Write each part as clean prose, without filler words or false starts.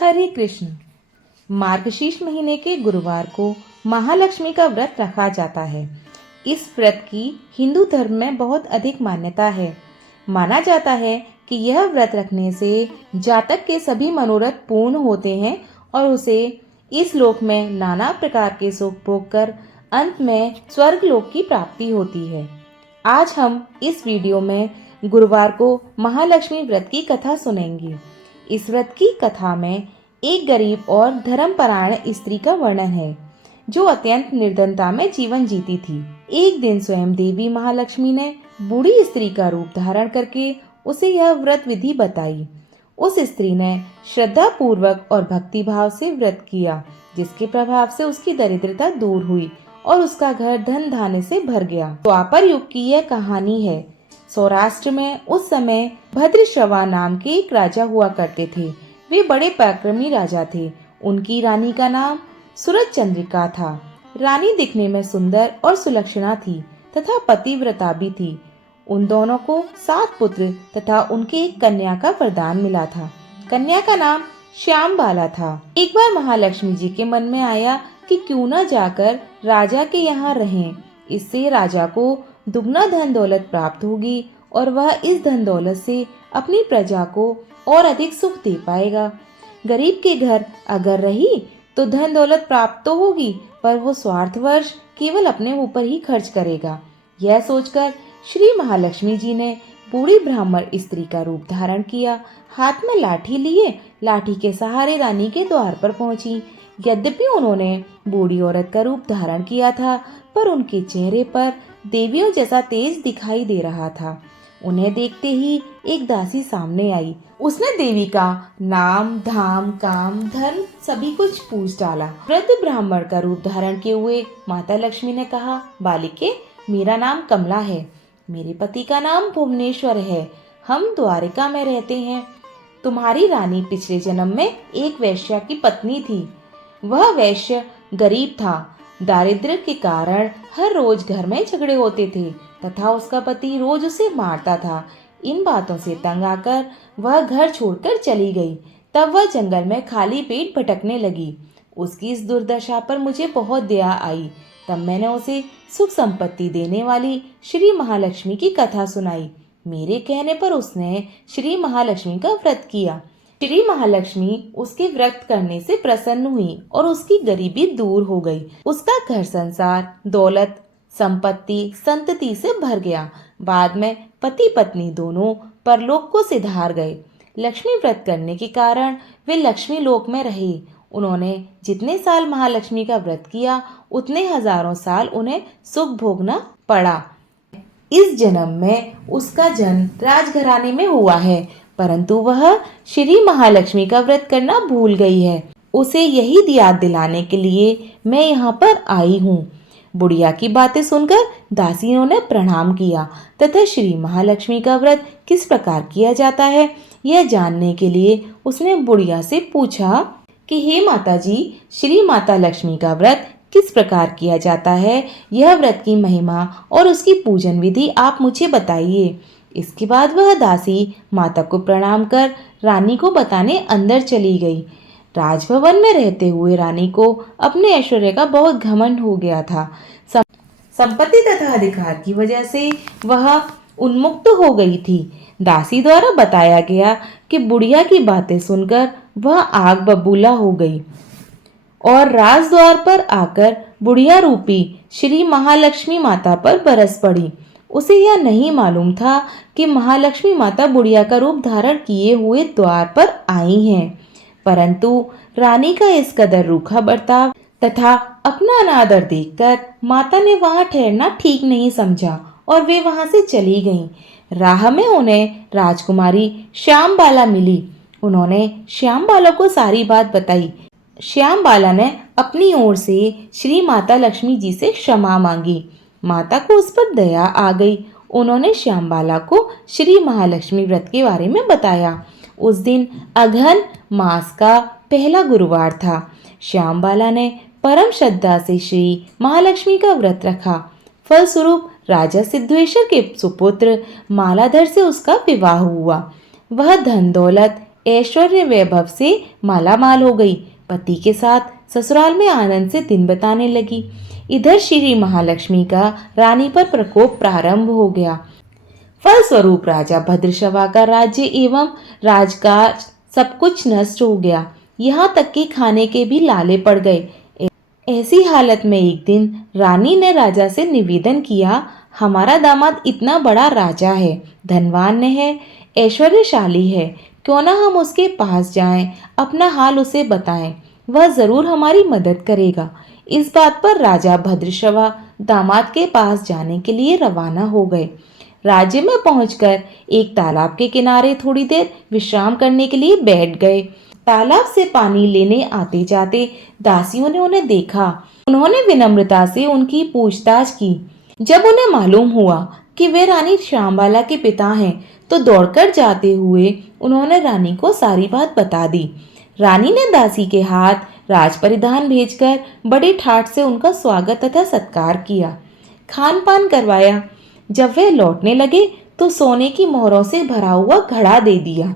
हरे कृष्ण। मार्गशीर्ष महीने के गुरुवार को महालक्ष्मी का व्रत रखा जाता है। इस व्रत की हिंदू धर्म में बहुत अधिक मान्यता है। माना जाता है कि यह व्रत रखने से जातक के सभी मनोरथ पूर्ण होते हैं और उसे इस लोक में नाना प्रकार के सुख भोग कर अंत में स्वर्ग लोक की प्राप्ति होती है। आज हम इस वीडियो में गुरुवार को महालक्ष्मी व्रत की कथा सुनेंगे। इस व्रत की कथा में एक गरीब और धर्मपरायण स्त्री का वर्णन है जो अत्यंत निर्धनता में जीवन जीती थी। एक दिन स्वयं देवी महालक्ष्मी ने बूढ़ी स्त्री का रूप धारण करके उसे यह व्रत विधि बताई। उस स्त्री ने श्रद्धा पूर्वक और भक्ति भाव से व्रत किया, जिसके प्रभाव से उसकी दरिद्रता दूर हुई और उसका घर धन धान्य से भर गया। द्वापर युग की यह कहानी है। सौराष्ट्र में उस समय भद्रश्रवा नाम के एक राजा हुआ करते थे। वे बड़े पराक्रमी राजा थे। उनकी रानी का नाम सूरज चंद्रिका था। रानी दिखने में सुंदर और सुलक्षणा थी तथा पतिव्रता भी थी। उन दोनों को 7 पुत्र तथा उनके एक कन्या का वरदान मिला था। कन्या का नाम श्याम बाला था। एक बार महालक्ष्मी जी के मन में आया कि क्यों न जाकर राजा के यहाँ रहें। इससे राजा को दुगना धन दौलत प्राप्त होगी और वह इस धन दौलत से अपनी प्रजा को और अधिक सुख दे पाएगा। गरीब के घर अगर रही तो धन दौलत प्राप्त तो होगी, पर वो स्वार्थवश केवल अपने ऊपर ही खर्च करेगा। यह सोचकर श्री महालक्ष्मी जी ने बूढ़ी ब्राह्मण स्त्री का रूप धारण किया। हाथ में लाठी लिए लाठी के सहारे रानी के द्वार पर पहुंची। यद्यपि उन्होंने बूढ़ी औरत का रूप धारण किया था, पर उनके चेहरे पर देवियों जैसा तेज दिखाई दे रहा था। उन्हें देखते ही एक दासी सामने आई। उसने देवी का नाम, धाम, काम, धर्म सभी कुछ पूछ डाला। वृद्ध ब्राह्मण का रूप धारण किए हुए माता लक्ष्मी ने कहा, बालिके, मेरा नाम कमला है। मेरे पति का नाम भुवनेश्वर है। हम द्वारिका में रहते हैं। तुम्हारी रानी पिछले जन्म में एक वैश्या की पत्नी थी। वह वैश्य गरीब था। दारिद्र्य के कारण हर रोज घर में झगड़े होते थे तथा उसका पति रोज उसे मारता था। इन बातों से तंग आकर वह घर छोड़कर चली गई। तब वह जंगल में खाली पेट भटकने लगी। उसकी इस दुर्दशा पर मुझे बहुत दया आई। तब मैंने उसे सुख संपत्ति देने वाली श्री महालक्ष्मी की कथा सुनाई। मेरे कहने पर उसने श्री महालक्ष्मी का व्रत किया। श्री महालक्ष्मी उसके व्रत करने से प्रसन्न हुई और उसकी गरीबी दूर हो गई। उसका घर संसार, दौलत, संपत्ति, संतति से भर गया। बाद में पति पत्नी दोनों परलोक को सिधार गए। लक्ष्मी व्रत करने के कारण वे लक्ष्मी लोक में रहे। उन्होंने जितने साल महालक्ष्मी का व्रत किया, उतने हजारों साल उन्हें सुख भोगना पड़ा। इस जन्म में उसका जन्म राजघराने में हुआ है, परंतु वह श्री महालक्ष्मी का व्रत करना भूल गई है। उसे यही याद दिलाने के लिए मैं यहाँ पर आई हूँ। बुढ़िया की बातें सुनकर दासियों ने प्रणाम किया तथा श्री महालक्ष्मी का व्रत किस प्रकार किया जाता है यह जानने के लिए उसने बुढ़िया से पूछा कि हे माता जी, श्री माता लक्ष्मी का व्रत किस प्रकार किया जाता है? यह व्रत की महिमा और उसकी पूजन विधि आप मुझे बताइए। इसके बाद वह दासी माता को प्रणाम कर रानी को बताने अंदर चली गई। राजभवन में रहते हुए रानी को अपने ऐश्वर्य का बहुत घमंड हो गया था। संपत्ति तथा अधिकार की वजह से वह उन्मुक्त हो गई थी। दासी द्वारा बताया गया कि बुढ़िया की बातें सुनकर वह आग बबूला हो गई और राजद्वार पर आकर बुढ़िया रूपी श्री महालक्ष्मी माता पर बरस पड़ी। उसे यह नहीं मालूम था कि महालक्ष्मी माता बुढ़िया का रूप धारण किए हुए द्वार पर आई हैं। परंतु रानी का इस कदर रूखा बर्ताव तथा अपना अनादर देखकर माता ने वहां ठहरना ठीक नहीं समझा और वे वहां से चली गईं। राह में उन्हें राजकुमारी श्याम बाला मिली। उन्होंने श्याम बाला को सारी बात बताई। श्याम बाला ने अपनी ओर से श्री माता लक्ष्मी जी से क्षमा मांगी। माता को उस पर दया आ गई। उन्होंने श्याम बाला को श्री महालक्ष्मी व्रत के बारे में बताया। उस दिन अघन मास का पहला गुरुवार था। श्याम बाला ने परम श्रद्धा से श्री महालक्ष्मी का व्रत रखा। फलस्वरूप राजा सिद्धेश्वर के सुपुत्र मालाधर से उसका विवाह हुआ। वह धन दौलत ऐश्वर्य वैभव से मालामाल हो गई। पति के साथ ससुराल में आनंद से दिन बिताने लगी। इधर श्री महालक्ष्मी का रानी पर प्रकोप प्रारंभ हो गया। फलस्वरूप राजा भद्रशवा का राज्य एवं राजकाज सब कुछ नष्ट हो गया। यहाँ तक कि खाने के भी लाले पड़ गए। ऐसी हालत में एक दिन रानी ने राजा से निवेदन किया, हमारा दामाद इतना बड़ा राजा है, धनवान है, ऐश्वर्यशाली है, क्यों ना हम उसके पास जाएं, अपना हाल उसे बताएं, वह जरूर हमारी मदद करेगा। इस बात पर राजा भद्रशवा दामाद के पास जाने के लिए रवाना हो गए। राज्य में पहुंचकर एक तालाब के किनारे थोड़ी देर विश्राम करने के लिए बैठ गए। तालाब से पानी लेने आते जाते दासियों ने उन्हें देखा। उन्होंने विनम्रता से उनकी पूछताछ की। जब उन्हें मालूम हुआ कि वे रानी श्यामबाला के पिता हैं, तो दौड़कर जाते हुए उन्होंने रानी को सारी बात बता दी। रानी ने दासी के हाथ राज परिधान भेजकर बड़े ठाट से उनका स्वागत तथा सत्कार किया, खान पान करवाया। जब वे लौटने लगे तो सोने की मोहरों से भरा हुआ घड़ा दे दिया।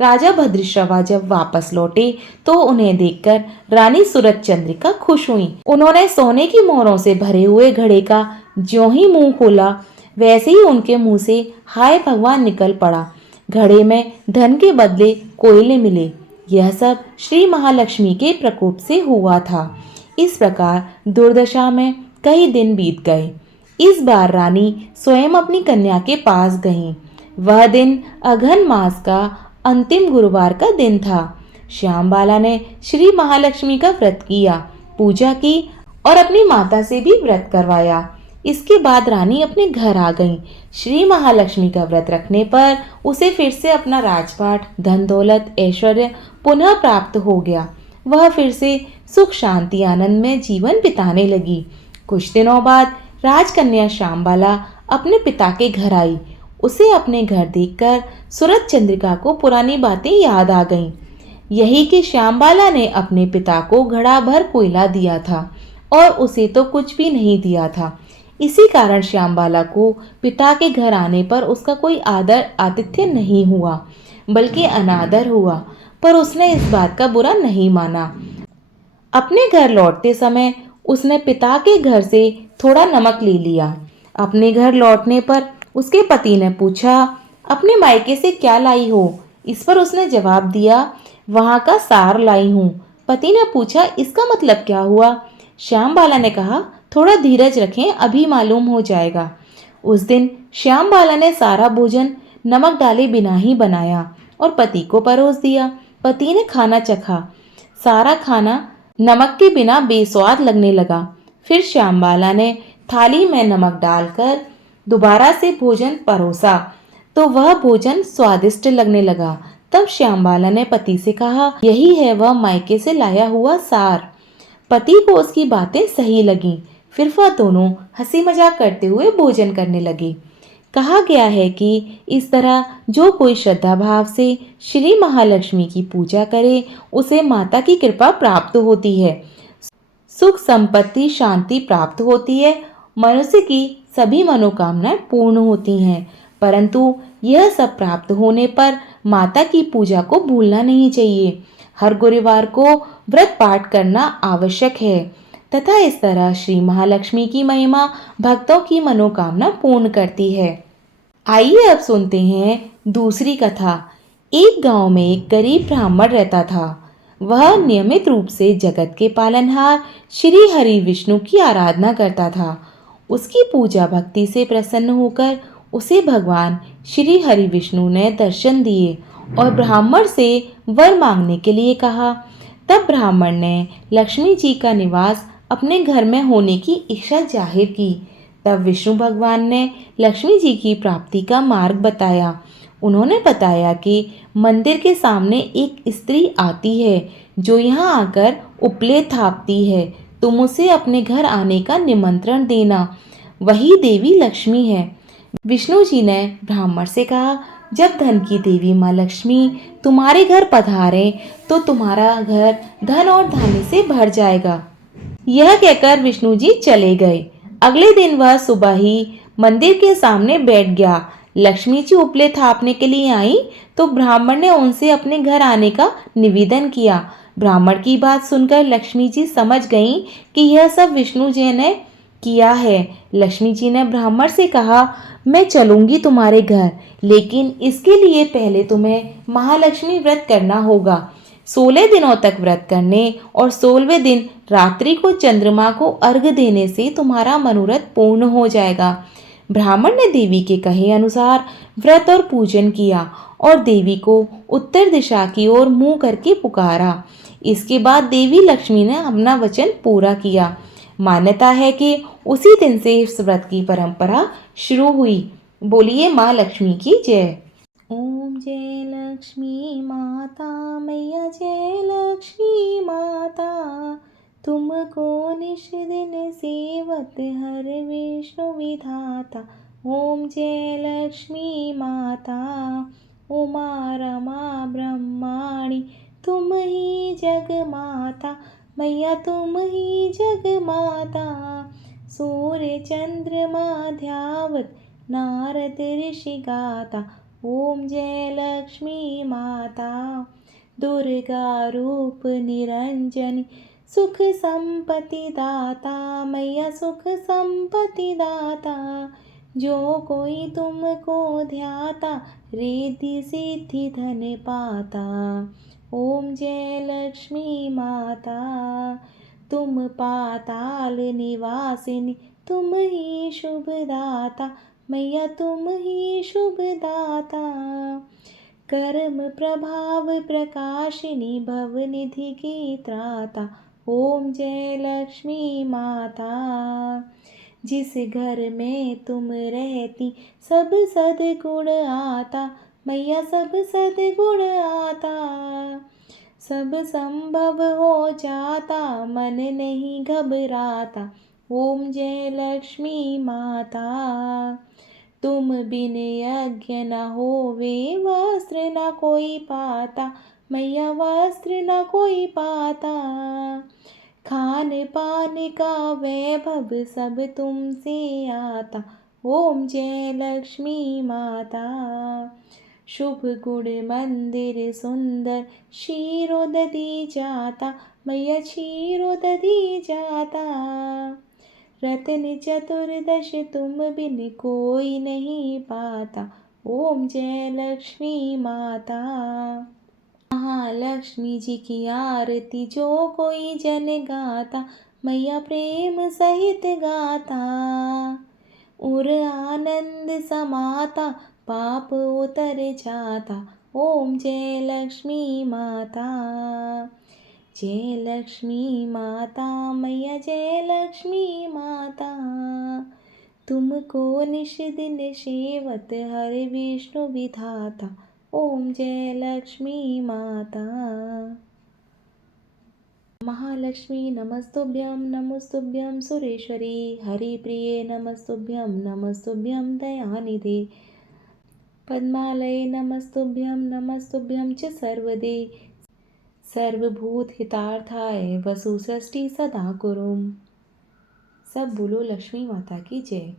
राजा भद्रशवा जब वापस लौटे तो उन्हें देखकर रानी सूरज चंद्रिका खुश हुई। उन्होंने सोने की मोहरों से भरे हुए घड़े का ज्यों ही मुंह खोला, वैसे ही उनके मुंह से हाय भगवान निकल पड़ा। घड़े में धन के बदले कोयले मिले। यह सब श्री महालक्ष्मी के प्रकोप से हुआ था। इस प्रकार दुर्दशा में कई दिन बीत गए। इस बार रानी स्वयं अपनी कन्या के पास गईं। वह दिन अघन मास का अंतिम गुरुवार का दिन था। श्यामबाला ने श्री महालक्ष्मी का व्रत किया, पूजा की और अपनी माता से भी व्रत करवाया। इसके बाद रानी अपने घर आ गईं। श्री महालक्ष्मी का व्रत रखने पर उसे फिर से अपना राजपाट, धन दौलत, ऐश्वर्य पुनः प्राप्त हो गया। वह फिर से सुख शांति आनंद में जीवन बिताने लगी। कुछ दिनों बाद राजकन्या श्यामबाला अपने पिता के घर आई। उसे अपने घर देखकर सूरज चंद्रिका को पुरानी बातें याद आ गईं। यही कि श्यामबाला ने अपने पिता को घड़ा भर कोयला दिया था और उसे तो कुछ भी नहीं दिया था। इसी कारण श्यामबाला को पिता के घर आने पर उसका कोई आदर आतिथ्य नहीं हुआ, बल्कि अनादर हुआ। पर उसने इस बात का बुरा नहीं माना। अपने घर लौटते समय उसने पिता के घर से थोड़ा नमक ले लिया। अपने घर लौटने पर उसके पति ने पूछा, अपने मायके से क्या लाई हो? इस पर उसने जवाब दिया, वहां का सार लाई हूँ। पति ने पूछा, इसका मतलब क्या हुआ? श्यामबाला ने कहा, थोड़ा धीरज रखें, अभी मालूम हो जाएगा। उस दिन श्यामबाला ने सारा भोजन नमक डाले बिना ही बनाया और पति को परोस दिया। पति ने खाना चखा। सारा खाना नमक के बिना बेस्वाद लगने लगा। फिर श्यामबाला ने थाली में नमक डालकर दोबारा से भोजन परोसा तो वह भोजन स्वादिष्ट लगने लगा। तब श्यामबाला ने पति से कहा, यही है वह मायके से लाया हुआ सार। पति को उसकी बातें सही लगीं। फिर वह दोनों हंसी मजाक करते हुए भोजन करने लगे। कहा गया है कि इस तरह जो कोई श्रद्धा भाव से श्री महालक्ष्मी की पूजा करे, उसे माता की कृपा प्राप्त होती है, सुख संपत्ति शांति प्राप्त होती है, मनुष्य की सभी मनोकामनाएं पूर्ण होती हैं। परंतु यह सब प्राप्त होने पर माता की पूजा को भूलना नहीं चाहिए। हर गुरुवार को व्रत पाठ करना आवश्यक है तथा इस तरह श्री महालक्ष्मी की महिमा भक्तों की मनोकामना पूर्ण करती है। आइए अब सुनते हैं दूसरी कथा। एक गांव में एक गरीब ब्राह्मण रहता था। वह नियमित रूप से जगत के पालनहार श्री हरि विष्णु की आराधना करता था। उसकी पूजा भक्ति से प्रसन्न होकर उसे भगवान श्री हरि विष्णु ने दर्शन दिए और ब्राह्मण से वर मांगने के लिए कहा। तब ब्राह्मण ने लक्ष्मी जी का निवास अपने घर में होने की इच्छा जाहिर की। तब विष्णु भगवान ने लक्ष्मी जी की प्राप्ति का मार्ग बताया। उन्होंने बताया कि मंदिर के सामने एक स्त्री आती है जो यहाँ आकर उपले थापती है। तुम उसे अपने घर आने का निमंत्रण देना, वही देवी लक्ष्मी है। विष्णु जी ने ब्राह्मण से कहा, जब धन की देवी माँ लक्ष्मी तुम्हारे घर पधारे तो तुम्हारा घर धन और धान्य से भर जाएगा। यह कहकर विष्णु जी चले गए। अगले दिन वह सुबह ही मंदिर के सामने बैठ गया, लक्ष्मी जी उपले थापने के लिए आई तो ब्राह्मण ने उनसे अपने घर आने का निवेदन किया। ब्राह्मण की बात सुनकर लक्ष्मी जी समझ गईं कि यह सब विष्णु जी ने किया है। लक्ष्मी जी ने ब्राह्मण से कहा, मैं चलूंगी तुम्हारे घर, लेकिन इसके लिए पहले तुम्हें महालक्ष्मी व्रत करना होगा। 16 दिनों तक व्रत करने और 16वें दिन रात्रि को चंद्रमा को अर्घ देने से तुम्हारा मनोरथ पूर्ण हो जाएगा। ब्राह्मण ने देवी के कहे अनुसार व्रत और पूजन किया और देवी को उत्तर दिशा की ओर मुंह करके पुकारा। इसके बाद देवी लक्ष्मी ने अपना वचन पूरा किया। मान्यता है कि उसी दिन से इस व्रत की परंपरा शुरू हुई। बोलिए माँ लक्ष्मी की जय। ओम जय लक्ष्मी माता मैया जय लक्ष्मी माता, तुमको निश दिन सेवत हर विष्णु विधाता। ओम जय लक्ष्मी माता उमा रमा ब्रह्माणी, तुम ही जग माता मैया तुम ही जग माता। सूर्य चंद्रमा ध्यावत नारद ऋषि गाता। ओम जय लक्ष्मी माता दुर्गा रूप निरंजनी, सुख संपत्ति दाता मैया सुख संपत्ति दाता। जो कोई तुमको ध्याता रिद्धि सिद्धि धन पाता। ओम जय लक्ष्मी माता तुम पाताल निवासिनी, तुम ही शुभ दाता मैया तुम ही शुभ दाता। कर्म प्रभाव प्रकाशिनी भवनिधि की त्राता। ओम जय लक्ष्मी माता जिस घर में तुम रहती सब सद्गुण आता मैया सब सद्गुण आता। सब संभव हो जाता मन नहीं घबराता। ओम जय लक्ष्मी माता तुम बिन यज्ञ न होवे वस्त्र न कोई पाता मैया वस्त्र न कोई पाता। खान पान का वैभव सब तुमसे आता। ओम जय लक्ष्मी माता शुभ गुण मंदिर सुंदर क्षीरोदधि जाता मैया क्षीरोदधि जाता। रत्न चतुर्दश तुम बिन कोई नहीं पाता। ओम जय लक्ष्मी माता महालक्ष्मी जी की आरती जो कोई जन गाता मैया प्रेम सहित गाता। और आनंद समाता पाप उतर जाता। ओम जय लक्ष्मी माता जय लक्ष्मी माता मैया जय लक्ष्मी माता, तुमको निश दिन सेवत हर विष्णु विधाता। ओम जय लक्ष्मी माता। महालक्ष्मी नमस्तुभ्यं नमस्तुभ्यं सुरेश्वरी हरिप्रिये नमस्तुभ्यं नमस्तुभ्यं दयानिधे। पद्मालये नमस्तुभ्यं नमस्तुभ्यं च सर्वदे। सर्वभूत हितार्थाय वसु सृष्टि सदा कुरुम। सब बोलो लक्ष्मी माता की जय।